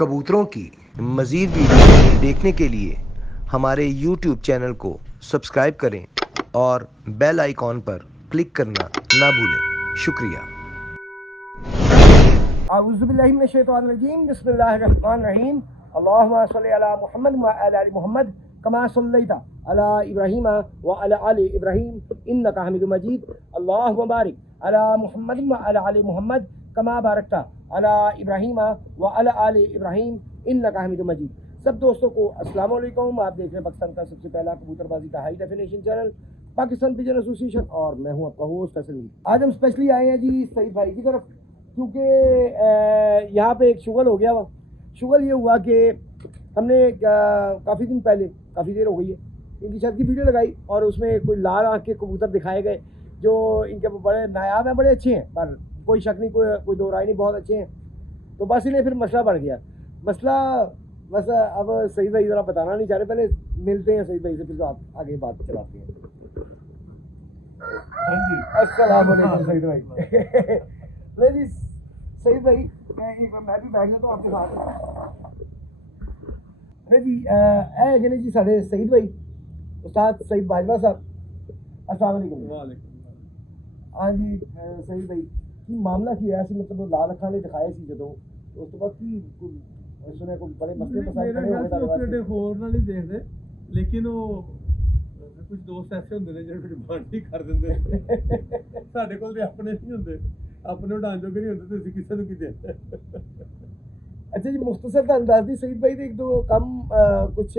कबूतरों की मज़ीद वीडियो देखने के लिए हमारे YouTube चैनल को सब्सक्राइब करें और बेल आइकॉन पर क्लिक करना ना भूलें। शुक्रिया। औज़ुबिल्लाहि मिनश्शैतानिर्रजीम, बिस्मिल्लाहिर्रहमानिर्रहीम। अल्लाहुम्मा सल्लि अला मुहम्मद व अला आलि मुहम्मद कमा सल्लैता अला इब्राहीम व अला आलि इब्राहीम इन्नका हमीदुम मजीद। अल्लाहुम्मा बारिक अला मुहम्मद व अला आलि मुहम्मद कमा बारकता अला इब्राहीम व अला आलि इब्राहीम इन्नका हमीदुम मजीद। सब दोस्तों को अस्सलाम वालेकुम। आप देख रहे हैं पाकिस्तान का सबसे पहला कबूतरबाजी का high definition channel Pakistan pigeon association, और मैं हूं आपका होस्ट हसन। आज हम स्पेशली आए हैं जी सईद भाई की तरफ, क्योंकि यहाँ पे एक शुगल हो गया हुआ। शुगल ये हुआ कि हमने काफ़ी दिन पहले, काफ़ी देर हो गई है, इनकी छत की वीडियो लगाई और उसमें कोई लाल आँख के कबूतर दिखाए गए जो इनके बड़े नायाब हैं, बड़े अच्छे हैं, पर कोई शक नहीं, कोई दो राय नहीं, बहुत अच्छे हैं। तो बस इन्हें फिर मसला बढ़ गया। मसला बस अब सईद भाई ज़रा बताना नहीं चाह रहे, पहले मिलते हैं सईद भाई से, फिर तो आप आगे बात चलाते हैं। अस्सलाम वालेकुम सईद भाई। नहीं जी सईद भाई, मैं भी बैठ जाता हूँ आपके साथ। नहीं जी है जी साढ़े सईद भाई उस्ताद सईद बाजवा साहब, अस्सलाम वालेकुम। हाँ जी सईद भाई की मामला की है, मतलब लाल अखा ने दिखाए सी जो उस तो बाद की सुने कोई बड़े मसले पसंद खड़े हो गए होर नाल ही देखदे, लेकिन कुछ दोस्त ऐसे ਹੁੰਦੇ ਨੇ ਜਿਹੜੇ ਡਿਮਾਂਡ ਨਹੀਂ ਕਰ ਦਿੰਦੇ। ਸਾਡੇ ਕੋਲ ਤੇ ਆਪਣੇ ਨਹੀਂ ਹੁੰਦੇ, ਆਪਣੇ ਉਡਾਣ ਜੋਗੇ ਨਹੀਂ ਹੁੰਦੇ, ਤੇ ਅਸੀਂ ਕਿਸੇ ਨੂੰ ਕੀ ਦੇ। अच्छा जी मुख्तसर का अंदाज दी सईद भाई, एक दो कम कुछ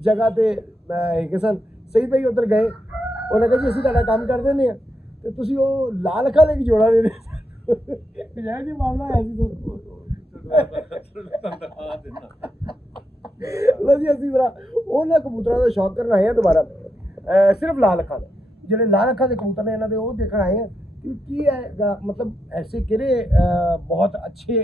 जगह पे ਹੈਗੇ ਸਨ। सईद भाई उधर गए, उन्हें कहा जी ਅਸੀਂ ਤੁਹਾਡਾ ਕੰਮ ਕਰ ਦਿੰਦੇ ਆ ਤੇ ਤੁਸੀਂ ਉਹ ਲਾਲ ਅੱਖਾਂ ਲੈ ਕੇ ਜੋੜਾ ਦੇ ਦਿਓ। ਜਾਇ ਜੀ ਮਾਮਲਾ ਹੈ ਜੀ ਲੋ ਜੀ ਅਸੀਂ ਜਰਾ ਉਹਨਾਂ ਕਬੂਤਰਾਂ ਦਾ ਸ਼ੌਕ ਕਰਨ ਆਏ ਆ ਦੁਬਾਰਾ, ਸਿਰਫ ਲਾਲ ਅੱਖਾਂ ਦੇ ਜਿਹੜੇ ਲਾਲ ਅੱਖਾਂ ਦੇ ਕਬੂਤਰ ਨੇ ਇਹਨਾਂ ਦੇ ਉਹ ਦੇਖਣ ਆਏ ਆ ਕਿ ਕੀ ਹੈ, मतलब ऐसे ਕਿਹੜੇ बहुत अच्छे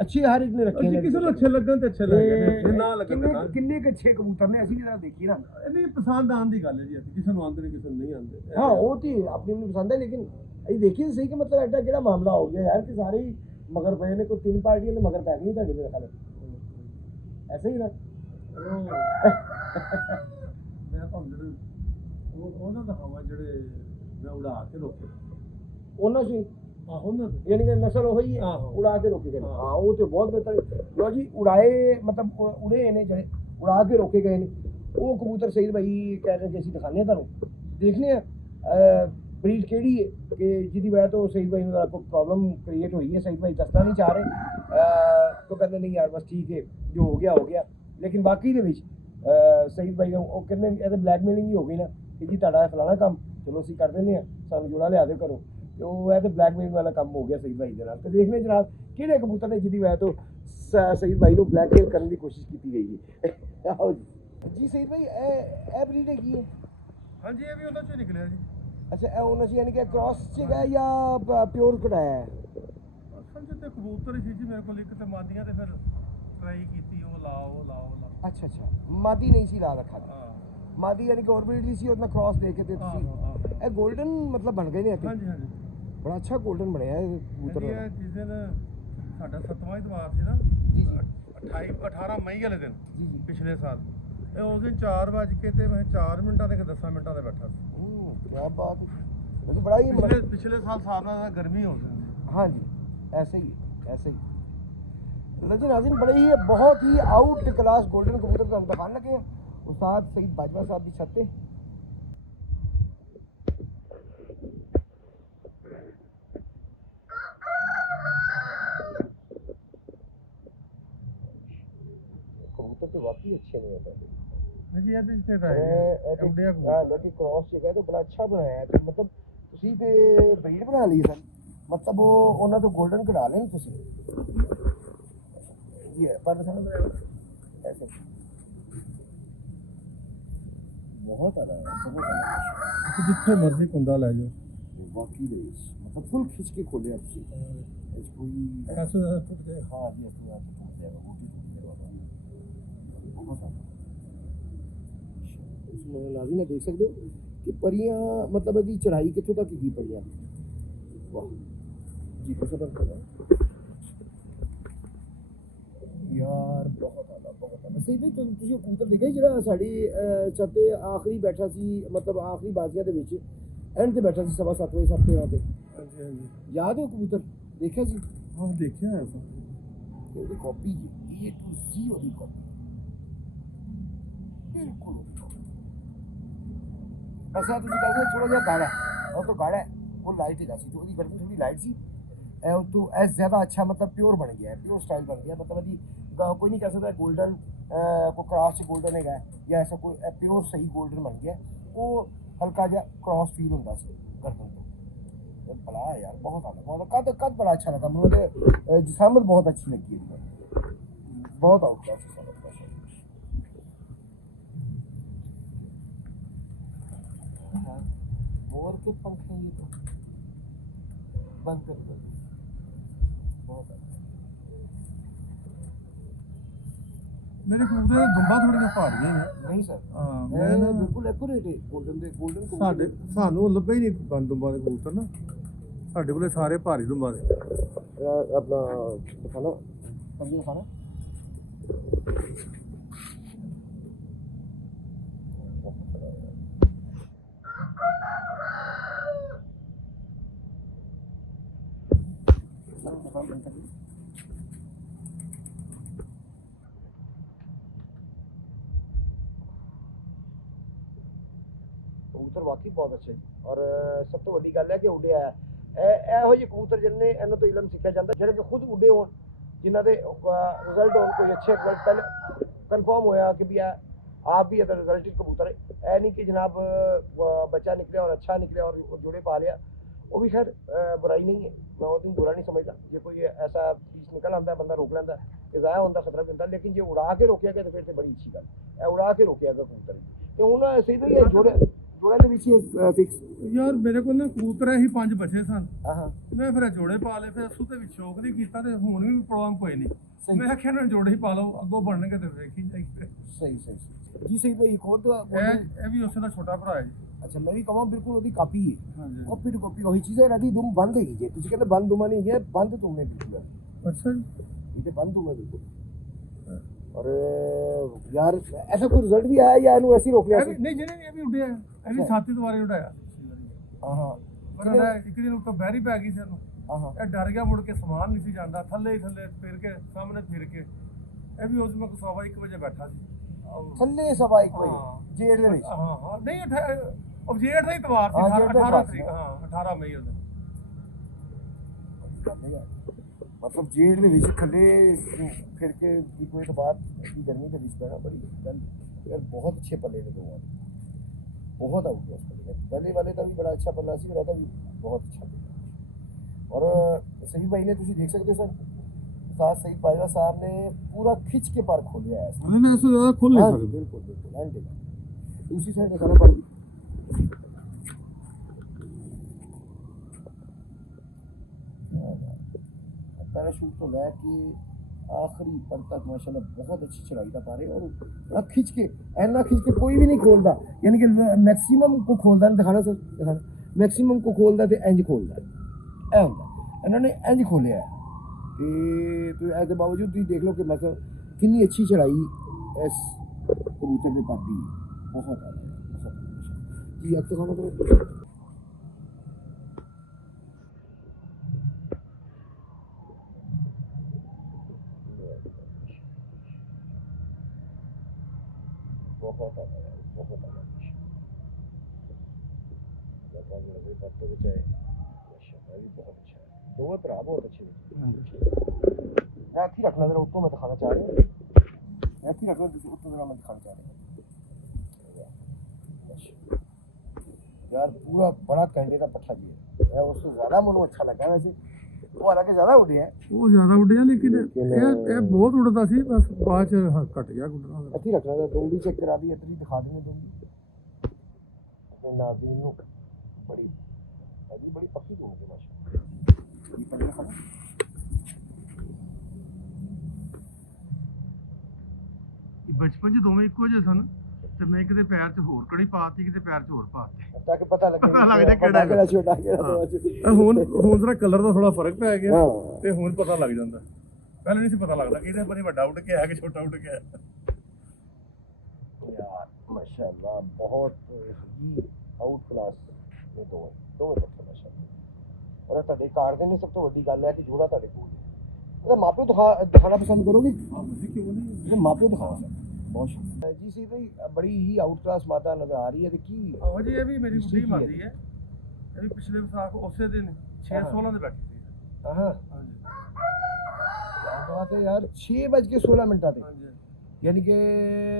हर एक ने रखे हैं, ਕਿਸੇ ਨੂੰ ਅੱਛੇ ਲੱਗਣ ਤੇ ਅੱਛੇ ਲੱਗਦੇ, ਨਾ ਲੱਗਣ ਤੇ ਕਿੰਨੇ ਅੱਛੇ ਕਬੂਤਰ ਨੇ ਅਸੀਂ ਵੀ ਜਰਾ ਦੇਖੀ ਨਾ। ਇਹਦੀ ਪਸੰਦ ਆਉਣ ਦੀ ਗੱਲ ਹੈ ਜੀ, ਕਿਸੇ ਨੂੰ ਆਉਂਦੇ ਨੇ ਕਿਸੇ ਨੂੰ ਨਹੀਂ ਆਉਂਦੇ। हाँ वो तो अपनी अपनी पसंद है, लेकिन ये देखिए सही कि मतलब एडा केड़ा मामला हो गया यार कि सारे ही मगर पे ने, कोई तीन पार्टियां ने मगर पै गई ਤੁਹਾਡੇ मेरे ख्याल ऐसे ही ना। ਮੈਂ ਤੁਹਾਨੂੰ ਜਿਹੜੇ ਉਹਨਾਂ ਦਾ ਹਵਾ ਜਿਹੜੇ ਮੈਂ ਉਡਾ ਕੇ ਰੋਕੇ ਉਹਨਾਂ ਸੀ ਉਹਨਾਂ यानी कि नस्ल हो ही है उड़ा के रोके गए। हाँ वो तो बहुत बेहतर लो जी, उड़ाए मतलब उड़े ने जो उड़ा के रोके गए ने वो कबूतर सईद भाई कह रहे हैं, ਅਸੀਂ ਦਿਖਾਣੇ ਤੁਹਾਨੂੰ देखने ब्रीड केड़ी है कि जिहदी वजह तो सईद भाई को प्रॉब्लम क्रिएट हुई है। सईद भाई दसना नहीं चाह रहे, तो कहते नहीं यार बस ठीक है जो हो गया, लेकिन बाकी ਦੇ ਵਿੱਚ सईद भाई ਉਹ ਕਹਿੰਦੇ ਇਹਦੇ ਬਲੈਕਮੇਲਿੰਗ ਹੀ ਹੋ ਗਈ ਨਾ ਕਿ ਜੀ ਤੁਹਾਡਾ ਫਲਾਣਾ ਕੰਮ ਚਲੋ ਅਸੀਂ ਕਰ ਦਿੰਦੇ ਆ, ਸਾਨੂੰ ਜੋੜਾ ਲਿਆ ਦੇ ਕਰੋ, ਤੇ ਉਹ ਇਹ ਤੇ ਬਲੈਕਮੇਲਿੰਗ ਵਾਲਾ ਕੰਮ ਹੋ ਗਿਆ ਸईद ਭਾਈ ਦੇ ਨਾਲ। ਤੇ ਦੇਖਨੇ ਜਨਾਬ ਕਿਹੜੇ ਕਬੂਤਰ ਨੇ ਜਿਹਦੀ ਵਜ੍ਹਾ ਤੋਂ सईद भाई ਨੂੰ ਬਲੈਕਮੇਲ ਕਰਨ ਦੀ ਕੋਸ਼ਿਸ਼ ਕੀਤੀ ਗਈ ਹੈ। ਆਓ ਜੀ सईद भाई ਇਹ ਬਰੀਡ ਹੈਗੀ ਹੈ? ਹਾਂਜੀ ਇਹ ਵੀ ਉਹਨਾਂ ਚੋਂ ਨਿਕਲਿਆ ਜੀ। अच्छा ਉਹਨਾਂ ਸੀ यानी कि क्रॉस ਸੀਗਾ ਜਾਂ ਪਿਓਰ ਕਢਾਇਆ ਹੈ? ਅਸਲ 'ਚ ਤੇ ਕਬੂਤਰ ਹੀ ਸੀ ਜੀ ਮੇਰੇ ਕੋਲ, ਇੱਕ ਤੇ ਮਾਦੀਆਂ, ਤੇ ਫਿਰ ਟਰਾਈ ਕੀਤੀ ਉਹ ਲਾਓ। अच्छा ਮਾਦੀ ਨਹੀਂ ਸੀ ਲਾਲ ਅੱਖਾਂ ਦੀ, ਮਾਦੀ यानी कि और ब्रीड ਦੀ ਸੀ, ਉਹਦਾ क्रॉस ਦੇ ਕੇ ਤੇ ਤੁਸੀਂ ਇਹ 골ਡਨ मतलब ਬਣ ਗਏ ਨੇ ਇੱਥੇ। ਹਾਂਜੀ ਬੜਾ ਅੱਛਾ 골ਡਨ ਬਣਿਆ ਇਹ ਕਬੂਤਰ। ਇਹ ਜਿਸ ਦਿਨ ਸਾਡਾ 7ਵਾਂ ਇਤਵਾਰ ਸੀ ਨਾ ਜੀ 18 ਮਈ ਵਾਲੇ ਦਿਨ ਜੀ ਪਿਛਲੇ ਸਾਲ, ਇਹ ਉਸ ਦਿਨ 4 ਵਜੇ ਤੇ ਮੈਂ 4 ਮਿੰਟਾਂ ਤੇ 10 ਮਿੰਟਾਂ ਤੇ ਬੈਠਾ ਸੀ। क्या बात है, ये तो बड़ा ही पिछले साल सारा गर्मी हो गई। हाँ जी ऐसे ही लेकिन नाज़रीन बड़े ही बहुत ही आउट क्लास गोल्डन कबूतर को हम दिखाने लगे हैं उस्ताद सईद बाजवा साहब की छत पे। कबूतर तो वाकई अच्छे नहीं होते जी, ये तो लेकिन क्रॉस जगह तो बड़ा अच्छा बनाया है, मतलब ਤੁਸੀਂ ਤੇ ਬਰੀਡ ਬਣਾ ਲਈ ਸਨ, मतलब ਉਹ ਉਹਨਾਂ ਤੋਂ 골ਡਨ ਕਢਾ ਲੈਣ ਤੁਸੀਂ ਜੀ ਹੈ ਪਰ ऐसे बहुत आ रहा है, जिथे मर्जी कुंदा ले जाओ, ਵਾਕਈ ਦੇ ਵਿੱਚ ਮਤਲਬ ਫੁੱਲ ਖਿੱਚ ਕੇ ਖੋਲਿਆ ਤੁਸੀਂ ਇਸ ਕੋਈ ਐਸੋ ਟੁੱਟ ਜਾਏ। हाँ जी ऐसे यहाँ तो टूट जाएगा वो भी टूट जाएगा बहुत सारा इसमें नाज़रीन ने देख सकते हो कि परियां मतलब ਇਹਦੀ ਚੜਾਈ ਕਿੱਥੋਂ ਤੱਕ ਕੀ परियां वाह जी कैसा बनता है यार बहुत आला सही नहीं ਤੁਸੀਂ ਉਹ ਕਬੂਤਰ ਦੇਖਿਆ ਜਿਹੜਾ ਸਾਡੀ ਛੱਤ ਤੇ ਆਖਰੀ ਬੈਠਾ ਸੀ ਮਤਲਬ ਆਖਰੀ ਬਾਜ਼ੀਆਂ ਦੇ ਵਿੱਚ ਐਂਡ ਤੇ ਬੈਠਾ ਸੀ 7:30 ਵਜੇ 7 ਵਜੇ ਤੇ ਹਾਂਜੀ ਹਾਂਜੀ ਯਾਦ ਹੈ ਉਹ ਕਬੂਤਰ ਦੇਖਿਆ ਸੀ ਹਾਂ ਦੇਖਿਆ ਹੈ ਸਰ। ਉਹਦੀ ਕਾਪੀ ਇਹ ਟੂ ਸੀ ਉਹਦੀ ਕਾਪੀ ਬਿਲਕੁਲ ਉਹਦੀ ਕਾਪੀ ਐਸਾ ਤੁਸੀਂ ਕਹਿੰਦੇ ਥੋੜਾ ਜਿਹਾ ਗਾੜਾ ਹੈ ਉਹ ਤਾਂ ਗਾੜਾ ਹੈ ਉਹ ਲਾਈਟ ਹੈਗਾ ਸੀ तो ਉਹਦੀ ਗਰਦਨ ਥੋੜੀ ਲਾਈਟ ਸੀ ਉਹ ਤੋਂ ਐਸ ਜ਼ਿਆਦਾ ਅੱਛਾ मतलब प्योर बन गया है प्योर स्टाइल बन गया मतलब जी कोई नहीं कह सकता गोल्डन को क्रॉस से गोल्डन है या ऐसा कोई प्योर सही गोल्डन बन गया वो हल्का जा क्रॉस फील होता है गर्दन तो बड़ा है यार बहुत कद बड़ा अच्छा लगा मुझे जिसामत बहुत अच्छी लगी है बहुत आउटक्लास मोर के पंख हैं ये तो बंद कर दो बहुत अच्छा ਮੇਰੇ ਕਬੂਤਰ ਦੁੰਬਾਂ ਥੋੜੀਆਂ ਭਾਰੀਆਂ ਨੇ। नहीं सर ਹਾਂ मैं ਮੈਂ ਨਾ बिल्कुल एक्यूरेट है गोल्डन को ਸਾਡੇ ਸਾਨੂੰ ਲੱਭੇ ਹੀ ਨਹੀਂ ਬੰਦ ਦੁੰਬਾਂ ਦੇ ਕਬੂਤਰ ਨਾ ਸਾਡੇ ਕੋਲੇ ਸਾਰੇ ਭਾਰੀ ਦੁੰਬਾਂ ਦੇ। अपना दिखाना पंजे दिखाना ਕਬੂਤਰ ਵਾਕਈ ਬਹੁਤ ਅੱਛੇ ਜੀ ਔਰ ਸਭ ਤੋਂ ਵੱਡੀ ਗੱਲ ਹੈ ਕਿ ਉੱਡਿਆ ਹੈ ਇਹੋ ਜਿਹੇ ਕਬੂਤਰ ਜਿਹਨੇ ਇਹਨਾਂ ਤੋਂ ਇਲਮ ਸਿੱਖਿਆ ਜਾਂਦਾ ਜਿਹੜੇ ਕਿ ਖੁਦ ਉੱਡੇ ਹੋਣ ਜਿਨ੍ਹਾਂ ਦੇ ਰਿਜ਼ਲਟ ਹੋਣ ਕੋਈ ਅੱਛੇ ਰਿਜ਼ਲਟ ਪਹਿਲੇ ਕਨਫਰਮ ਹੋਇਆ ਕਿ ਵੀ आप भी अगर रिजल्टेड कबूतर है ऐ नहीं कि जनाब बच्चा निकले और अच्छा निकले और जोड़े पा लिया वो भी खैर बुराई नहीं है मैं वो दिन बुरा नहीं समझता जो कोई ऐसा पीस निकल आता है बंदा रोक लेंदा कि ज़ाया होता खतरा भी होता लेकिन जो उड़ा के रोकिया गया तो फिर तो बड़ी अच्छी गल है उड़ा के रोकिया गया कबूतर तो हूँ सही तो जोड़े जोड़े के पीछे फिक्स ਯਾਰ ਮੇਰੇ ਕੋਲ ਨਾ ਕਬੂਤਰ ਹੀ 5 ਬਚੇ ਸਨ। हाँ ਮੈਂ ਫਿਰ ਜੋੜੇ ਪਾ ਲਏ ਫਿਰ ਅਸੂ ਤੇ ਵੀ ਸ਼ੌਕ ਨਹੀਂ ਕੀਤਾ ਤੇ ਹੁਣ ਵੀ ਪ੍ਰੋਬਲਮ ਕੋਈ ਨਹੀਂ। सही ਮੈਂ ਆਖਿਆ ਨਾ ਜੋੜੇ ਹੀ ਪਾ ਲਓ ਅੱਗੋਂ ਬਣਨਗੇ ਤੇ ਵੇਖੀ ਜਾਏਗੀ। सही जी सही भाई एक और तो ਇਹ ਵੀ ਉਸੇ ਦਾ ਛੋਟਾ ਭਰਾ ਹੈ ਜੀ। अच्छा मैं भी कहूँ बिल्कुल ਉਹਦੀ ਕਾਪੀ ਹੈ ਹਾਂਜੀ ਕਾਪੀ ਟੂ ਕਾਪੀ ਉਹੀ ਚੀਜ਼ ਹੈ ਰਦੀ ਦੁਮ ਬੰਦ ਹੈਗੀ ਜੇ ਤੁਸੀਂ ਕਹਿੰਦੇ ਬੰਦ ਦੁਮਾ ਨਹੀਂ ਹੈ ਬੰਦ ਤੁਮਨੇ ਬਿਲਕੁਲ ਹੈ ਅੱਛਾ ਜੀ। ये तो बंद हुआ बिल्कुल और यार ऐसा कोई रिजल्ट भी आया या इन्हों ऐसे ही रोक लिया ਇਹ ਵੀ ਨਹੀਂ ਜਿਹੜੇ ਇਹ ਵੀ ਉੱਡਿਆ ਇਹ ਵੀ ਸਾਥੀ ਦੁਆਰੇ ਉਡਾਇਆ। हाँ ਪਰ ਉਹਦਾ ਇੱਕ ਦਿਨ ਉੱਤੋਂ ਬਹਿਰੀ ਪੈ ਗਈ ਸੀ ਇਹਨੂੰ हाँ ਇਹ ਡਰ ਗਿਆ ਮੁੜ ਕੇ ਸਮਾਨ ਨਹੀਂ ਸੀ ਜਾਂਦਾ ਥੱਲੇ ਹੀ ਥੱਲੇ ਫਿਰ ਕੇ ਸਾਹਮਣੇ ਫਿਰ ਕੇ ਇਹ ਵੀ ਉਸ ਵਕਤ 1:15 ਵਜੇ ਬੈਠਾ ਸੀ। थल्ले सवा एक हाँ। बजे जेड़ दे विच ਹਾਂ ਹਾਂ ਨਹੀਂ ਅਬਜੇਟ ਦਾ ਹੀ ਤਵਾਰ ਸੀ ਹਾਂ, ਜੇਠ ਦਾ 18 ਇਤਵਾਰ ਤਰੀਕ ਸੀ। ਹਾਂ 18 ਮਈ ਉਹਦਾ। मतलब जेड़ दे विच थल्ले फिर के की कोई तो बात की गर्मी दे विच पैना बड़ी गल यार बहुत अच्छे पल्ले ने दोवां बहुत आउट उस पल्ले पहले वाले का भी बड़ा अच्छा पल्ला सी और भी बहुत अच्छा पल्ला और सही भाई ने तुसी देख सकते हो सर साथ सही बाजवा साहब ने पूरा खिंच के पर खोलिया है ਉਹਨੇ ਮੈਂ ਇਸ ਤੋਂ ਜ਼ਿਆਦਾ ਖੋਲ हाँ नहीं जी, सकਦਾ। बिल्कुल बिल्कुल एंड दूसरी साइड दिखाना पड़ेगी पैराशूट तो लैके आखिरी पर तक माशाल्लाह बहुत अच्छी चढ़ाई का पा रहे और बड़ा खिंच के ऐना खिंच के कोई भी नहीं खोलता यानी कि मैक्सिमम को खोलता नहीं दिखाना सर दिखाना मैक्सिमम को खोलता तो इंज खोलता है इन्होंने इंज खोलिया है तो ऐसे बावजूद तुम देख लो कि मतलब कितनी अच्छी चढ़ाई इस कबूतर ने कर दी बहुत ज़्यादा जी अब तो खाना तो बहुत आला बातों के चाहे भी बहुत अच्छा है दो भरा बहुत अच्छे मैं ही रखना जरा उत्तों मैं दिखाना चाह रहा हूँ मैं ही रखना उत्तों जरा मैं दिखाना चाह रहा हूँ यार पूरा बड़ा कंडे का पट्टा जी है उसको ज़्यादा मनो अच्छा लगा वैसे वो हालांकि ज़्यादा उड़े हैं ਉਹ ਜ਼ਿਆਦਾ ਉੱਡਿਆ ਲੇਕਿन ਇਹ ਬਹੁਤ ਉੱਡਦਾ ਸੀ ਬਸ ਬਾਅਦ ਚ ਘਟ ਗਿਆ ਉੱਡਣਾ। अच्छी रखना था तुम भी चेक करा दी इतनी दिखा देंगे तुम अपने नाज़रीन को बड़ी अभी बड़ी पक्की दूंगी माशाल्लाह ये पकड़ा खाना ਬਚਪਨ 'ਚ ਦੋਵੇਂ ਇੱਕੋ ਜਿਹੇ ਸਨ ਤੇ ਮੈਂ ਕਿਤੇ ਪੈਰ 'ਚ ਹੋਰ ਕੜੀ ਪਾਤੀ ਕਿਤੇ ਪੈਰ 'ਚ ਹੋਰ ਪਾਤੀ ताकि पता लगे पता लग जाए केड़ा केड़ा छोटा केड़ा हाँ। बड़ा ਹੁਣ ਜਰਾ ਕਲਰ ਦਾ ਥੋੜਾ ਫਰਕ ਪੈ ਗਿਆ हाँ ਤੇ ਹੁਣ ਪਤਾ ਲੱਗ ਜਾਂਦਾ ਪਹਿਲਾਂ ਨਹੀਂ ਸੀ ਪਤਾ ਲੱਗਦਾ ਕਿ ਇਹਦੇ ਬੜੀ ਵੱਡਾ ਉੱਡ ਕੇ ਆਇਆ ਕਿ ਛੋਟਾ ਉੱਡ ਕੇ ਆਇਆ यार माशाल्लाह बहुत ही आउट क्लास ने ਦੋ ਬੱਚੇ ਮਾਸ਼ਾਅੱਲਾ ਔਰ ਤੁਹਾਡੇ ਕਾਰ ਦੇ ਨੇ ਸਭ ਤੋਂ ਵੱਡੀ ਗੱਲ ਹੈ ਕਿ ਜੋੜਾ ਤੁਹਾਡੇ ਕੋਲ ਹੈ ਉਹਦਾ ਮਾਪਿਓ ਦਿਖਾਣਾ ਪਸੰਦ ਕਰੋਗੇ ਹਾਂ ਜੀ ਕਿਉਂ ਨਹੀਂ ਇਹਦੇ ਮਾਪਿਓ ਦਿਖਾਓ ਸਰ ਬਹੁਤ ਸ਼ੁਕਰੀਆ ਜੀ ਸੀ ਭਾਈ ਬੜੀ ਹੀ ਆਊਟ ਕਲਾਸ ਮਾਤਾ ਨਜ਼ਰ ਆ ਰਹੀ ਹੈ ਤੇ ਕੀ ਆਹੋ ਜੀ ਇਹ ਵੀ ਮੇਰੀ ਬੁੱਢੀ ਮਾਦੀ ਹੈ ਇਹ ਵੀ ਪਿਛਲੇ ਵਿਸਾਖ ਉਸੇ ਦਿਨ 6:16 ਦੇ ਬੈਠੀ ਸੀ ਹਾਂ ਹਾਂਜੀ ਬਾਤ ਹੈ ਯਾਰ 6:16 ਤੇ ਹਾਂਜੀ ਯਾਨੀ ਕਿ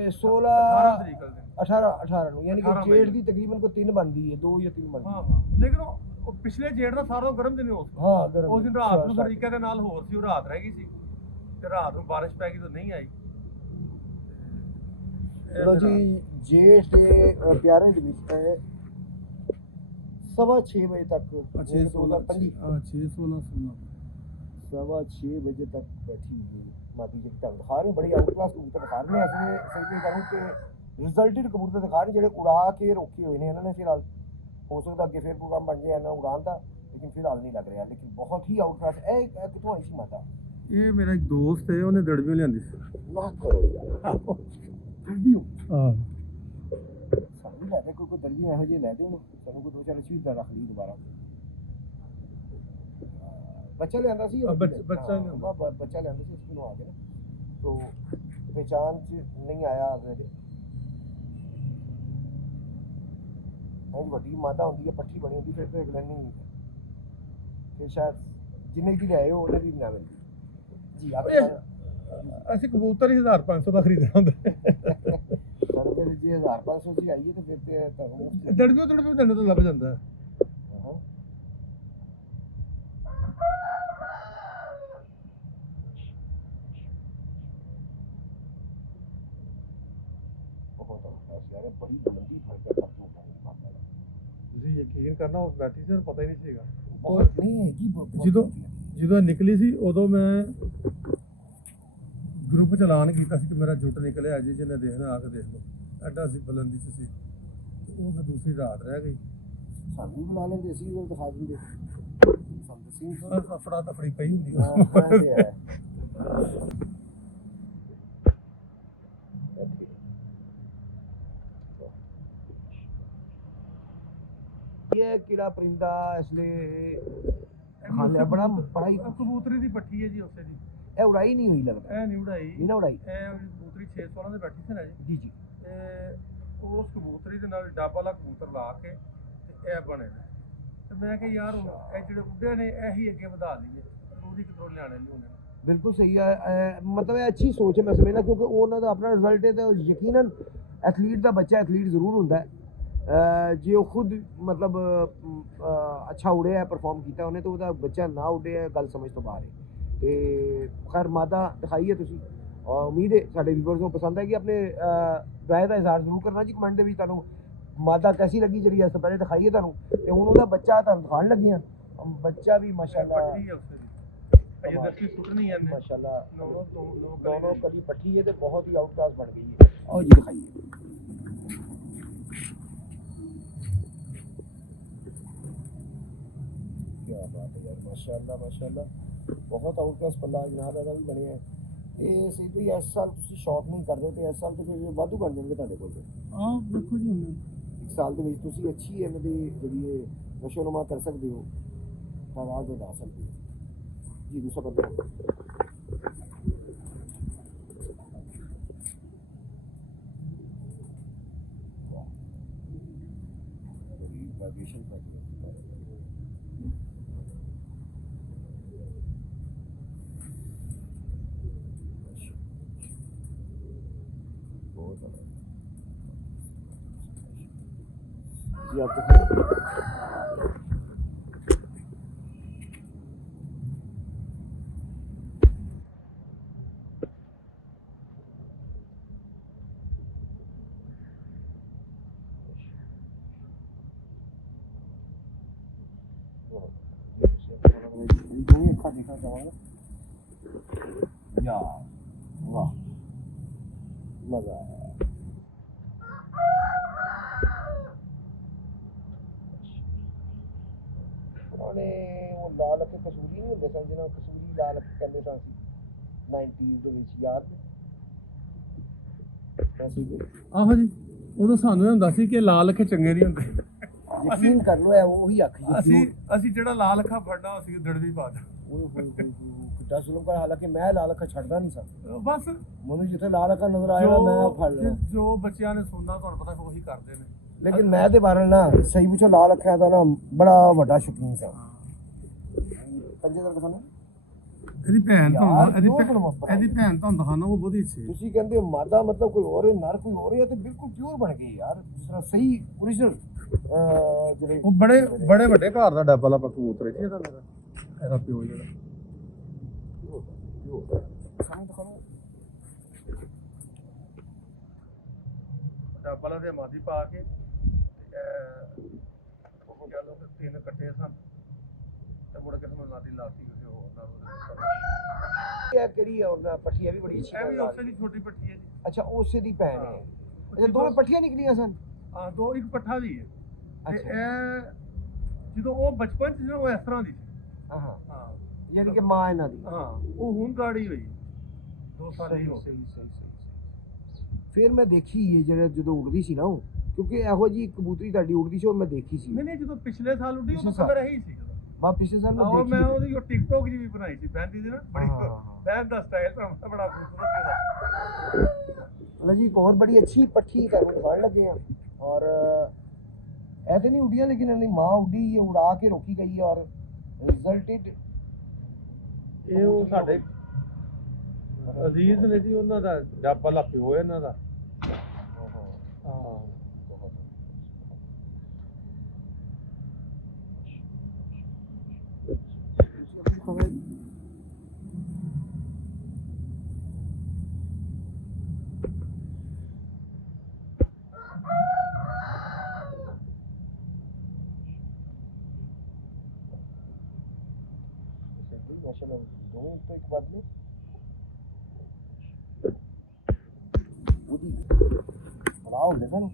18 ਤਰੀਕ ਵਾਲੇ ਦਿਨ 18 ਨੂੰ ਯਾਨੀ ਕਿ 18 ਜੇਠ ਦੀ ਤਕਰੀਬਨ ਕੋਈ 3 ਬਣਦੀ ਹੈ 2 ਜਾਂ 3 ਬਣਦੀ ਹਾਂ ਹਾਂ ਲੇਕਿਨ ਉਹ ਪਿਛਲੇ ਜੇੜ ਦਾ ਸਾਰਾ ਗਰਮ ਦਿਨ ਉਸ ਹਾਂ ਗਰਮ ਉਸ ਦਿਨ ਰਾਤ ਨੂੰ ਫਰੀਕਾ ਦੇ ਨਾਲ ਹੋਰ ਸੀ ਉਹ ਰਾਤ ਰਹਿ ਗਈ ਸੀ ਤੇ ਰਾਤ ਨੂੰ ਬਾਰਿਸ਼ ਪੈ ਗਈ ਤਾਂ ਨਹੀਂ ਆਈ ਚਲੋ ਜੀ ਜੇਠ ਦੇ ਪਿਆਰੇ ਦੇ ਵਿੱਚ ਹੈ 6:30 ਵਜੇ ਤੱਕ 2025 6:16 6:30 ਵਜੇ ਤੱਕ ਬੈਠੀ हुई मादी जी तक दिखा रही बड़ी आउट क्लास कबूतर दिखा रहे हैं ऐसे सही करूँ कि रिजल्टेड कबूतर दिखा रहे ਜਿਹੜੇ ਉਡਾ ਕੇ ਰੋਕੇ ਹੋਏ ਨੇ ਇਹਨਾਂ ਨੇ ਫਿਲਹਾਲ ਹੋ ਸਕਦਾ ਅੱਗੇ ਫਿਰ ਪ੍ਰੋਗਰਾਮ ਬਣ ਜਾਏ ਇਹਨਾਂ ਉਡਾਣ ਦਾ ਲੇਕਿਨ ਫਿਲਹਾਲ ਨਹੀਂ ਲੱਗ ਰਿਹਾ ਲੇਕਿਨ ਬਹੁਤ ਹੀ ਆਊਟ ਕਲਾਸ ਇਹ ਕਿੱਥੋਂ ਆਈ ਸੀ ਮਾਤਾ ਇਹ ਮੇਰਾ ਇੱਕ ਦੋਸਤ ਹੈ ਉਹਨੇ ਦੜਵੀਓ ਲਿਆਂਦੀ ਸੀ ਨਾ ਕਰੋ ਯਾਰ ਦਰਬੀ ਹਾਂ ਸਾਨੂੰ ਲੈ ਦੇ ਕੋਈ ਦਰਬੀ ਇਹੋ ਜਿਹੇ ਲੈ ਦੇ ਉਹਨੂੰ ਸਾਨੂੰ ਕੋਈ ਦੋ ਚਾਰ ਚੀਜ਼ ਦਾ ਰੱਖ ਲਈ ਦੁਬਾਰਾ बच्चा लिया ਸੀ ਬੱਚਾ ਬੱਚਾ ਲਿਆਂਦਾ ਸੀ ਉਸ ਨੂੰ ਆ ਗਿਆ ਨਾ तो पहचान च नहीं आया मेरे ਵੱਡੀ ਮਾਤਾ ਹੁੰਦੀ ਹੈ ਪੱਠੀ ਬਣੀ ਹੁੰਦੀ ਫਿਰ ਤੇ ਅਗਲਾ ਨਹੀਂ ਫਿਰ ਸ਼ਾਇਦ ਜਿੰਨੇ ਦੀ ਲਿਆਏ ਹੋ ਉਹਨੇ ਦੀ ਨਾ ਮਿਲਦੀ ਜੀ ਆਪ ਅਸੀਂ ਕਬੂਤਰ ਹੀ 1500 ਦਾ ਖਰੀਦਣਾ ਹੁੰਦਾ ਸਰ ਫਿਰ ਜੇ 1500 ਦੀ ਆਈਏ ਤਾਂ ਫਿਰ ਤੇ ਤੁਹਾਨੂੰ ਦੜਵੀਓ ਦੇਣੇ ਤੋਂ ਲੱਭ ਜਾਂਦਾ यार बड़ी बुलंदी फड़कर सबको उठाने ਤੁਸੀਂ ਯਕੀਨ ਕਰਨਾ ਉਸ ਬੈਠੀ ਸੀ ਪਤਾ ਹੀ ਨਹੀਂ ਸੀਗਾ बहुत नहीं है कि ਜਦੋਂ ਨਿਕਲੀ ਸੀ ਉਦੋਂ ਮੈਂ ਗਰੁੱਪ ਚ ਐਲਾਨ ਕੀਤਾ ਸੀ ਕਿ ਮੇਰਾ ਜੁੱਟ ਨਿਕਲਿਆ ਜੀ ਜਿਹਨੇ ਦੇਖਣਾ ਆ ਕੇ ਦੇਖ ਲਓ ਐਡਾ ਸੀ ਬੁਲੰਦੀ ਚ ਸੀ ਉਹ ਫਿਰ ਦੂਸਰੀ ਰਾਤ ਰਹਿ ਗਈ ਸਾਨੂੰ ਬੁਲਾ ਲੈਂਦੇ ਸੀ ਉਹ ਦਿਖਾ ਦਿੰਦੇ ਸਾਨੂੰ ਸੀ ਅਫੜਾ ਤਫੜੀ ਪਈ ਹੁੰਦੀ ये कीड़ा परिंदा इसलिए खा लिया बड़ा ही ਕਬੂਤਰੀ ਦੀ ਪੱਠੀ ਹੈ ਜੀ ਉਸੇ ਦੀ ਇਹ ਉਡਾਈ ਨਹੀਂ ਹੋਈ ਲੱਗਦਾ ਇਹ ਨਹੀਂ ਉਡਾਈ ਨਹੀਂ ਨਾ ਉਡਾਈ ਇਹ ਕਬੂਤਰੀ 6:16 ਦੇ ਬੈਠੀ ਸੀ ਨਾ ਜੀ ਜੀ ਤੇ ਉਸ ਕਬੂਤਰੀ ਦੇ ਨਾਲ ਡੱਬ ਵਾਲਾ ਕਬੂਤਰ ਲਾ ਕੇ ਤੇ ਇਹ ਬਣੇ ਨੇ ਤੇ ਮੈਂ ਕਿਹਾ ਯਾਰ ਇਹ ਜਿਹੜੇ ਉੱਡੇ ਨੇ ਇਹੀ ਅੱਗੇ ਵਧਾ ਲਈਏ ਜ਼ਰੂਰੀ ਕਿਧਰੋਂ ਲਿਆਣੇ ਨਹੀਂ ਹੋਣੇ बिल्कुल सही है मतलब ये अच्छी सोच है मैं समझना क्योंकि उन्होंने अपना रिजल्ट है तो यकीनन एथलीट का बच्चा एथलीट जरूर होता है जे वो खुद मतलब अच्छा उड़े परफॉर्म किया उन्हें तो वह बच्चा ना उड़े गल समझ तो बाहर है तो खैर मादा दिखाई है तुसी और उम्मीद है साढ़े व्यूअर्स को पसंद है कि अपने राय का इजहार जरूर करना जी कमेंट के तुहानू मादा कैसी लगी जी इस पहले दिखाई है तुहानू तो हुण उहदा बच्चा तुहानू दिखाण लगे हैं बच्चा भी माशाअल्लाह माशाल्लाह दोनों कली पट्टी है तो बहुत ही आउट क्लास बन गई है और जी दिखाइए क्या बात है यार माशाल्लाह माशाल्लाह बहुत आउट क्लास पल्ला जनाब दादा भी बने हैं ਇਹ ਸੀ ਵੀ ਇਸ ਸਾਲ ਤੁਸੀਂ ਸ਼ੌਕ ਨਹੀਂ ਕਰਦੇ ਤੇ ਇਸ ਸਾਲ ਤੇ ਫਿਰ ਵਾਧੂ ਬਣ ਜਾਣਗੇ ਤੁਹਾਡੇ ਕੋਲ ਹਾਂ ਦੇਖੋ ਜੀ ਇੱਕ ਸਾਲ ਦੇ ਵਿੱਚ ਤੁਸੀਂ ਅੱਛੀ ਇਹਨਾਂ ਦੀ ਜਿਹੜੀ ਨਸ਼ੋਨੁਮਾ ਕਰ ਸਕਦੇ ਹੋ ਤਾਦਾਦ ਵਧਾ ਸਕਦੇ ਹੋ जी दूसरा बंदा वाइब्रेशन बहुत जी आप दोनों अखा देखना चाहूँगा यार, वाह मजा आया। पुराने वो लाल अखे कसूरी नहीं होंगे सन जिन्होंने कसूरी लाल अखे कहते सन 90s ਦੇ ਵਿੱਚ ਯਾਦ ਅਸੀਂ ਆਹੋ ਜੀ, ਉਦੋਂ ਸਾਨੂੰ ਇਹ ਹੁੰਦਾ ਸੀ ਕਿ ਲਾਲ ਅੱਖੇ ਚੰਗੇ ਨਹੀਂ ਹੁੰਦੇ। ਯਕੀਨ ਕਰ ਲੋ ਇਹ ਉਹੀ ਅੱਖ ਅਸੀਂ ਜਿਹੜਾ ਲਾਲ ਅੱਖਾਂ ਫੜਨਾ ਅਸੀਂ ਦੜਵੀ ਪਾ ਦੇ। ਓਏ ਹੋਏ ਹੋਏ ਕਿੱਡਾ ਜ਼ੁਲਮ ਕਰ, ਹਾਲਾਂਕਿ ਮੈਂ ਲਾਲ ਅੱਖਾਂ ਛੱਡਦਾ ਨਹੀਂ ਸਾਂ, ਬਸ ਮੈਨੂੰ ਜਿੱਥੇ ਲਾਲ ਅੱਖਾਂ ਨਜ਼ਰ ਆਇਆ ਮੈਂ ਉਹ ਫੜ ਲਿਆ। ਜੋ ਬੱਚਿਆਂ ਨੇ ਸੁਣਨਾ ਤੁਹਾਨੂੰ ਪਤਾ ਉਹੀ ਕਰਦੇ ਨੇ। ਲੇਕਿਨ ਮੈਂ ਤੇ ਬਾਰੇ ਨਾ ਸਹੀ ਪੁੱਛੋ ਲਾਲ ਅੱਖਾਂ ਦਾ ਨਾ ਬੜਾ ਵੱਡਾ ਸ਼ੌਕੀਨ ਸਾਂ। ਪੰਜੇ ਦਾ ਦਿਖਾਣਾ ਇਹਦੀ ਭੈਣ ਯਾਰ, ਤੁਹਾਨੂੰ ਦਿਖਾਣਾ ਉਹ ਬਹੁਤ ਅੱਛੀ ਹੈ। ਤੁਸੀਂ ਕਹਿੰਦੇ ਹੋ ਮਾਦਾ ਮਤਲਬ ਕੋਈ ਹੋਰ ਹੈ, ਨਰ ਕੋਈ ਹੋਰ ਹੈ, ਤੇ ਬਿਲਕੁਲ ਪਿਓਰ ਬਣ ਗਈ ਯਾਰ, ਜਿਸ ਤਰ੍ਹਾਂ ਸਹੀ ਓਰੀਜਨਲ ਜਿਹੜੇ ਉਹ ਬੜੇ ਵੱਡੇ ਘਰ ਦਾ ਡੱਬਾ ਵਾਲਾ ਕਬੂਤਰ ਹੈ ਜੀ ਇਹਦਾ ਪਿਓ ਜਿਹੜਾ ਸਾਹਮਣੇ ਦਿਖਾਓ ਡੱਬਾ ਵਾਲਾ ਤੇ ਮਾਦੀ ਪਾ ਕੇ ਉਹ ਕਹਿ ਲਓ ਕਿ 3 ਕੱਟੇ ਸਨ ਤੇ ਮੁੜ ਕੇ ਸਾਨੂੰ ਨਾਦੀ ਲਾਤੀ ਕਿਸੇ ਹੋਰ ਦਾ। ਇਹ ਕਿਹੜੀ ਹੈ ਉਹਨਾਂ ਪੱਠੀਆਂ ਵੀ ਬੜੀ ਅੱਛੀ ਇਹ ਵੀ ਉਸੇ ਦੀ ਛੋਟੀ ਪੱਠੀ ਹੈ ਜੀ। ਅੱਛਾ ਉਸੇ ਦੀ ਭੈਣ ਹੈ। ਇਹ ਦੋਵੇਂ ਪੱਠੀਆਂ ਨਿਕਲੀਆਂ ਸਨ। ਹਾਂ, ਦੋ ਇੱਕ ਪੱਠਾ ਦੀ ਹੈ ਤੇ ਅੱਛਾ। ਇਹ ਜਦੋਂ ਉਹ ਬਚਪਨ ਚ ਉਹ ਇਸ ਤਰ੍ਹਾਂ ਦੀ ਸੀ। ਹਾਂ ਹਾਂ, ਯਾਨੀ ਕਿ ਮਾਂ ਇਹਨਾਂ ਦੀ। ਹਾਂ, ਉਹ ਹੁਣ ਗਾੜੀ ਹੋਈ 2 ਸਾਲ ਹੀ ਹੋ ਗਏ। ਸਹੀ। ਫਿਰ ਮੈਂ ਦੇਖੀ ਇਹ ਜਿਹੜੇ ਜਦੋਂ ਉੱਡਦੀ ਸੀ ਨਾ ਉਹ, ਕਿਉਂਕਿ ਇਹੋ ਜੀ ਕਬੂਤਰੀ ਤੁਹਾਡੀ ਉੱਡਦੀ ਸੀ ਉਹ ਮੈਂ ਦੇਖੀ ਸੀ। ਨਹੀਂ ਜਦੋਂ ਪਿਛਲੇ ਸਾਲ ਉੱਡੀ ਉਹ ਖਬਰ ਰਹੀ ਸੀ। ਬਾ ਪਿਛਲੇ ਸਾਲ ਮੈਂ ਮੈਂ ਦੇਖੀ। ਉਹਦੀ ਉਹ ਟਿਕਟੋਕ ਜੀ ਵੀ ਬਣਾਈ ਸੀ ਬੈਂਦੀ ਦੀ ਨਾ, ਬੜੀ ਬੈਂਦ ਦਾ ਸਟਾਈਲ ਤਾਂ ਬੜਾ ਖੂਬਸੂਰਤ ਸੀ। ਜੀ ਇੱਕ ਹੋਰ ਬੜੀ ਅੱਛੀ ਪੱਠੀ ਤੁਹਾਨੂੰ ਦਿਖਾਉਣ ਲੱਗੇ ਆ, ਔਰ ਇਹ ਤੇ ਨਹੀਂ ਉੱਡੀਆਂ ਲੇਕਿਨ ਇਹਨਾਂ ਦੀ ਮਾਂ ਉੱਡੀ ਹੈ, ਉਡਾ ਕੇ ਰੋਕੀ ਗਈ ਹੈ, ਔਰ ਰਿਜ਼ਲਟਡ ਇਹ ਉਹ ਸਾਡੇ ਅਜ਼ੀਜ਼ ਨੇ ਜੀ, ਉਹਨਾਂ ਦਾ ਡੱਬ ਵਾਲਾ ਪਿਓ ਹੈ ਇਹਨਾਂ ਦਾ। ਹਾਂ, माशाल्लाह दोनों तो एक बात नहीं बनाओ देखा ना,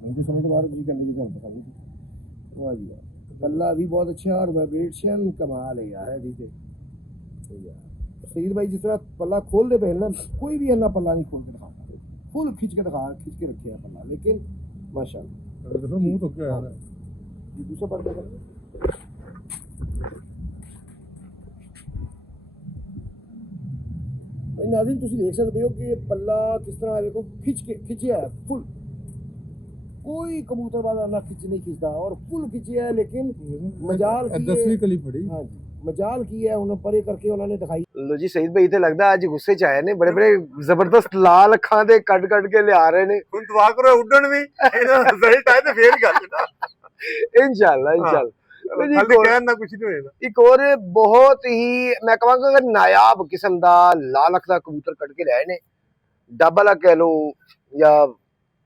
नहीं तो समय तो बाहर जी करने की जरूरत पता नहीं थी। वाह जी वाह, पल्ला भी बहुत अच्छा और वाइब्रेशन कमाल है यार। दीजिए सईद भाई जिस तरह पल्ला खोल दे पहले ना, कोई भी अन्ना पल्ला नहीं खोल के दिखाता, फुल खींच के रखे है पल्ला, लेकिन माशाल्लाह देखो मुंह तो क्या है ये दूसरा पर्दा कर। नाज़रीन तुम देख सकते हो कि पल्ला किस तरह देखो खिंचिया है फुल, कोई कबूतर वाला ना नहीं खिंचता और फुल खिंचिया है, लेकिन मजाल की 10वीं कली पड़ी। हाँ जी, मजाल की है उन्होंने परे करके उन्होंने दिखाई। लो जी सईद भाई तो लगता अज गुस्से च आए ने, बड़े बड़े जबरदस्त लाल अखां दे कट के लिया रहे ने। हुण दुआ करो उड्डण भी रिजल्ट आए ते फिर गल ना इंशाल्लाह कुछ नहीं होएगा। एक और बहुत ही मैं कहूँगा अगर नायाब किस्म का लाल अख का कबूतर कट के लाए ने, डब वाला कह लो या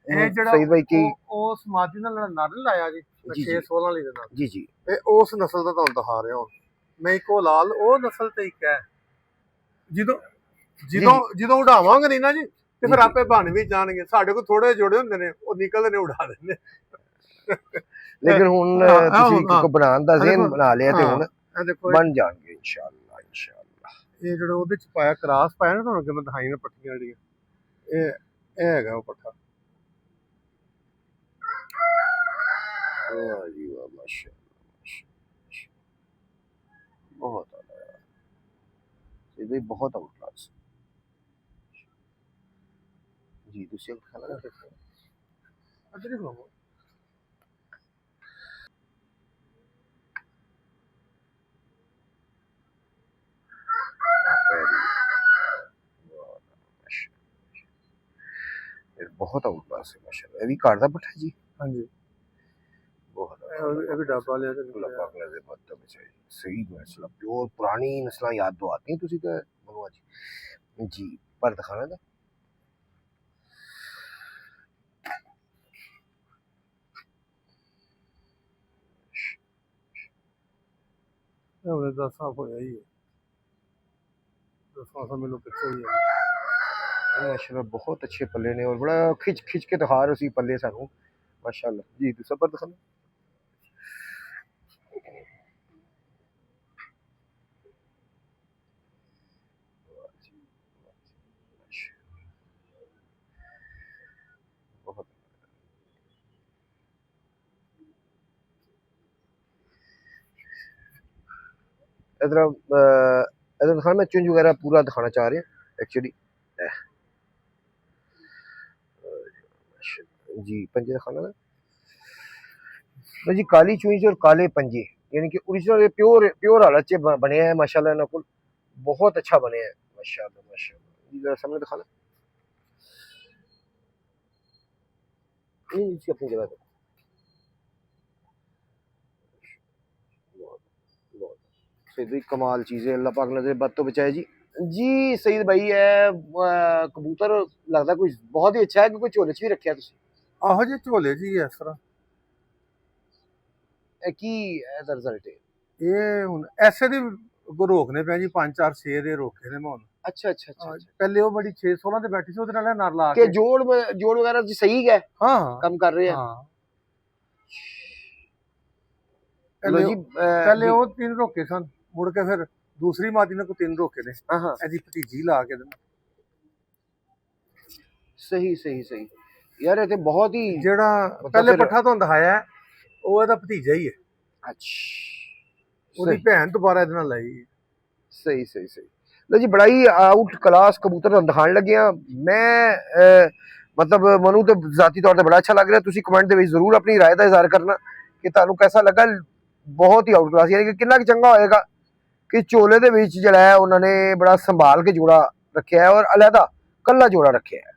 सईद भाई की उस मादी नाल नर लाया जी 616 वाली दे नाल जी जी, ते उस नस्ल दा तुहानू दिखा रहा हूं मैं। इको लाल ओ नस्ल ते एक है, ਜਦੋਂ ਉਡਾਵਾਂਗੇ ਨਹੀਂ ਨਾ ਜੀ ਤੇ ਫਿਰ ਆਪੇ ਬਣ ਵੀ ਜਾਣਗੇ। ਸਾਡੇ ਕੋਲ ਥੋੜੇ ਜੋੜੇ ਹੁੰਦੇ ਨੇ ਉਹ ਨਿਕਲਦੇ ਨੇ ਉਡਾ ਦਿੰਦੇ। लेकिन हुन तुसी को बनान दा ज़हन बना लिया ते हुन बन जाणगे इंशाअल्लाह। ये जेड़ा ओदे च पाया क्रास पाया ना तुहानू कि मैं दिखाई ना पट्टियां जेड़ियां ए हैगा ओ पट्ठा। वाह जी वाह, माशाअल्लाह बहुत आला यार, ये भी बहुत आउट क्लास जी। दूसरे खाना अदर ही खाओ। बहुत आउट क्लास है माशाल्लाह। ये भी कार दा पट्ठा जी। हां जी, बहुत ये भी डब्बा ले आते गुलाब पाक ने मतलब चाहिए सही मसला प्योर पुरानी नस्लां याद तो आती हैं तुसी ते मनो जी पर दिखाना दा ਹੁਣੇ 10 ਸਾਲ ਹੋਇਆ ਹੀ ਹੈ 10 ਸਾਲ ਮੈਨੂੰ ਪਿੱਛੇ ਹੀ ਹੈ माशाल्लाह बहुत अच्छे पल्ले ने और बड़ा खिंच खिंच के दिखा रहे उसी पल्ले सानू माशाल्लाह जी दूसरा पर दिखाना बहुत इधर इधर दिखाना मैं चुंज वगैरह पूरा दिखाना चाह रहे हैं एक्चुअली जी पंजे दिखाना ना जी काली चुंज और काले पंजे यानी कि ओरिजिनल प्योर प्योर हालत च बने हैं माशाल्लाह इन्हां कोल बहुत अच्छा बने हैं माशाल्लाह माशाल्लाह जी जरा सामने दिखाना नहीं इसकी अपनी जगह पे बहुत सही कमाल चीज़ है अल्लाह पाक नजर बद तो बचाए जी सईद भाई है कबूतर लगता कोई बहुत ही अच्छा है कि कोई झोले च भी रखा तुसी आहो जी झोले जी इस तरह की एदा रिजल्ट है ਇਹ ਹੁਣ ਐਸੇ ਦੇ ਰੋਕਨੇ ਪਏ ਜੀ 5-4 6 ਦੇ ਰੋਕੇ ਨੇ ਮੈਂ ਹੁਣ अच्छा अच्छा अच्छा अच्छा। ਪਹਿਲੇ ਉਹ ਬੜੀ 6-16 ਤੇ ਬੈਠੀ ਸੀ ਉਹਦੇ ਨਾਲ ਨਰ ਲਾ कि ਕੇ जोड़ वगैरह जी सही है ਹਾਂ ਹਾਂ कम कर रहे हैं ਹਾਂ लो ਪਹਿਲੇ जी ਪਹਿਲੇ ਉਹ 3 ਰੋਕੇ ਸਨ ਮੁੜ ਕੇ ਫਿਰ ਦੂਸਰੀ ਮਾਦੀ ਨੇ ਕੋ 3 ਰੋਕੇ ਨੇ हाँ हाँ ਇਹਦੀ ਭਤੀਜੀ ਲਾ ਕੇ ਦੇਣਾ सही सही सही यार ये तो बहुत ही ਜਿਹੜਾ ਪਹਿਲੇ ਪੱਠਾ ਤੁਹਾਨੂੰ ਦਿਖਾਇਆ ਉਹ ਇਹਦਾ ਭਤੀਜਾ ਹੀ ਹੈ अच्छा ਉਹਦੀ ਭੈਣ ਦੁਬਾਰਾ ਇਹਦੇ ਨਾਲ ਲਾਈ सही सही सही लो जी बड़ा ही आउट क्लास कबूतर दिखाने लगे हैं मैं मतलब मनु तो जाती तौर पर बड़ा अच्छा लग रहा है तुसी कमेंट दे विच जरूर अपनी राय का इजहार करना कि तुहानू कैसा लगा बहुत ही आउट क्लास यानी कि कितना चंगा होएगा कि झोले दे विच जिहड़ा है उन्होंने बड़ा संभाल के जोड़ा रखा है और अलहदा कल्ला जोड़ा रखा है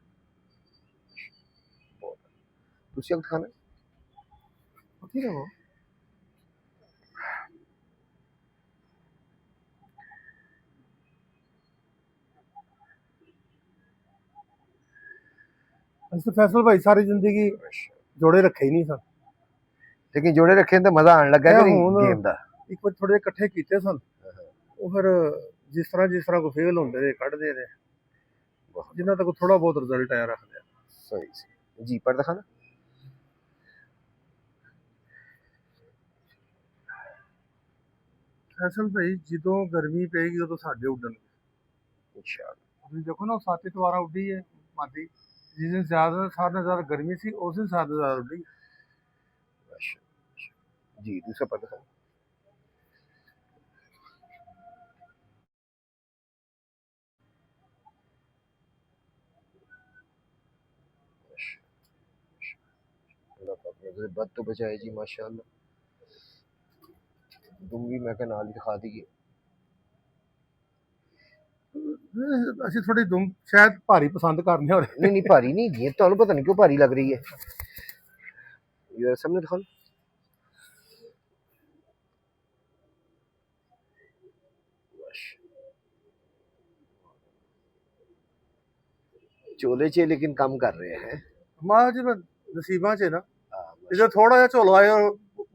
तुसी अब दिखाना ठीक है वो ਅਸੀਂ ਫੈਸਲ ਭਾਈ ਸਾਰੀ ਜ਼ਿੰਦਗੀ ਜੋੜੇ ਰੱਖੇ ਹੀ ਨਹੀਂ ਸਨ लेकिन जोड़े रखे तो मजा आने लगा कि नहीं ਹੁਣ गेम का ਇੱਕ ਵਾਰ ਥੋੜੇ ਇਕੱਠੇ ਕੀਤੇ ਸਨ ਉਹ ਫਿਰ ਜਿਸ ਤਰ੍ਹਾਂ ਕੋ ਫੇਲ ਹੁੰਦੇ ਰਹੇ ਕੱਢਦੇ ਰਹੇ ਜਿੰਨਾ ਤੱਕ ਥੋੜਾ ਬਹੁਤ ਰਿਜ਼ਲਟ ਆਇਆ ਰੱਖਦੇ सही सही जी पर दिखाना ਫੈਸਲ ਭਾਈ ਜਦੋਂ ਗਰਮੀ ਪਏਗੀ ਉਦੋਂ ਸਾਡੇ ਉੱਡਣਗੇ इंशाल्लाह ਤੁਸੀਂ ਦੇਖੋ ਨਾ 7 ਦੁਆਰਾ ਉੱਡੀ ਹੈ ਮਾਦੀ ਜਿਸ ਦਿਨ ਜ਼ਿਆਦਾ ਸਾਰਿਆਂ ਨਾਲੋਂ ਜ਼ਿਆਦਾ ਗਰਮੀ ਸੀ ਉਸ ਦਿਨ ਸਾਰਿਆਂ ਨਾਲੋਂ ਜ਼ਿਆਦਾ ਉੱਡੀ जी दूसरा पर दिखाना नजर बद तो बचाए जी माशाल्लाह तुम भी मैं क्या नाल दिखा दी ਅਸੀਂ ਥੋੜੀ ਦੁਮ ਸ਼ਾयद ਭਾਰੀ ਪਸੰਦ ਕਰਨੇ ਹੋ ਰਹੇ नहीं नहीं भारी नहीं ये तो पता नहीं क्यों भारी लग रही है इधर सामने दिखा चोले चे लेकिन कम कर रहे हैं ਮਾਂ ਜੀ ਨਸੀਬਾਂ 'ਚ ਹੈ ਨਾ ਜੇ ਥੋੜਾ ਜਿਹਾ ਝੋਲਾ ਆਏ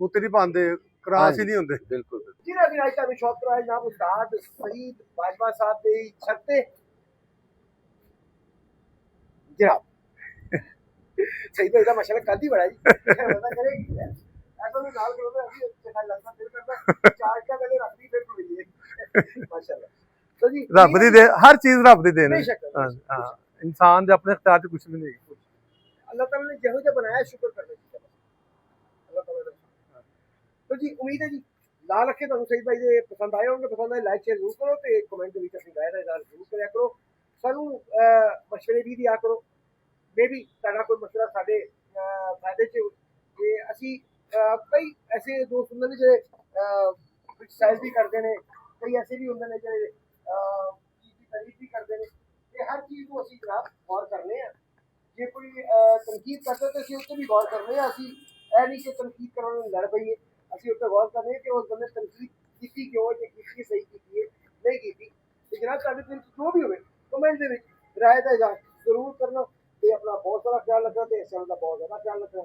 ਉੱਤੇ ਨਹੀਂ ਪਾਉਂਦੇ ਕਰਾਸ ਹੀ ਨਹੀਂ ਹੁੰਦੇ बिल्कुल जिन्हें भी आज का शौक कराए जनाब उस्ताद सईद बाजवा साहब दे छत्ते जनाब सईद भाई का माशाल्लाह कद ही बड़ा जी पता करे ऐसा भी नाल करो तो अभी चंगा लगता दिल करता चार का गले रख दी फिर कोई है माशाल्लाह तो जी ਰੱਬ ਦੀ ਦੇ ਹਰ ਚੀਜ਼ ਰੱਬ ਦੀ ਦੇਣ बेशक ਹਾਂ ਹਾਂ ਇਨਸਾਨ ਦੇ ਆਪਣੇ ਇਖਤਿਆਰ 'ਚ ਕੁਝ ਵੀ ਨਹੀਂ अल्लाह ताला ने जहो जो बनाया शुक्र करने की अल्लाह ताला ने तो जी उम्मीद है जी लाल रखे तो सही भाई दे पसंद आए होंगे पसंद आए लाइक शेयर जरूर करो तो एक कमेंट ਦੇ ਵਿੱਚ ਆਪਣੀ ਰਾਏ ਦਾ ਇਜ਼ਹਾਰ ਜ਼ਰੂਰ ਕਰਿਆ ਕਰੋ ਸਾਨੂੰ ਮਸ਼ਵਰੇ ਵੀ ਦਿਆ ਕਰੋ ਮੈਂ ਵੀ ਤੁਹਾਡਾ ਕੋਈ ਮਸਲਾ ਸਾਡੇ ਫਾਇਦੇ ਚ ਕਿ ਅਸੀਂ ਕਈ ਐਸੇ ਦੋਸਤ ਹੁੰਦੇ ਨੇ ਜਿਹੜੇ ਕ੍ਰਿਟਿਸਾਈਜ਼ ਵੀ ਕਰਦੇ ਨੇ ਕਈ ਐਸੇ ਵੀ ਹੁੰਦੇ ਨੇ ਜਿਹੜੇ ਚੀਜ਼ ਦੀ ਤਾਰੀਫ ਵੀ ਕਰਦੇ ਨੇ ਇਹ ਹਰ ਚੀਜ਼ ਨੂੰ ਅਸੀਂ ਜਨਾਬ ਗੌਰ ਕਰਨੇ ਆ ਜੇ ਕੋਈ ਤਨਕੀਦ ਕਰਦਾ ਤਾਂ ਅਸੀਂ ਉੱਤੇ ਵੀ ਗੌਰ ਕਰਨੇ ਆ ਅਸੀਂ ਇਹ ਨਹੀਂ ਕਿ ਤਨਕੀਦ ਕਰਨ ਨੂੰ ਲੜ ਪਈਏ ਅਸੀਂ ਉੱਤੇ ਗੌਰ ਕਰਨੇ ਕਿ ਉਸ ਬੰਦੇ ਤਨਕੀਦ ਕੀਤੀ ਕਿਉਂ ਜੇ ਕੀਤੀ ਸਹੀ ਕੀਤੀ ਹੈ ਨਹੀਂ ਕੀਤੀ ਤੇ ਜਨਾਬ ਤੁਹਾਡੇ ਦਿਲ 'ਚ ਜੋ ਵੀ ਹੋਵੇ ਕਮੈਂਟ ਦੇ ਵਿੱਚ ਰਾਏ ਦਾ ਇਜ਼ਹਾਰ ਜ਼ਰੂਰ ਕਰਨਾ ਤੇ ਆਪਣਾ ਬਹੁਤ ਸਾਰਾ ਖਿਆਲ ਰੱਖਣਾ ਤੇ ਇਸ ਦਾ ਬਹੁਤ ਜ਼ਿਆਦਾ ਖਿਆਲ ਰੱਖਣਾ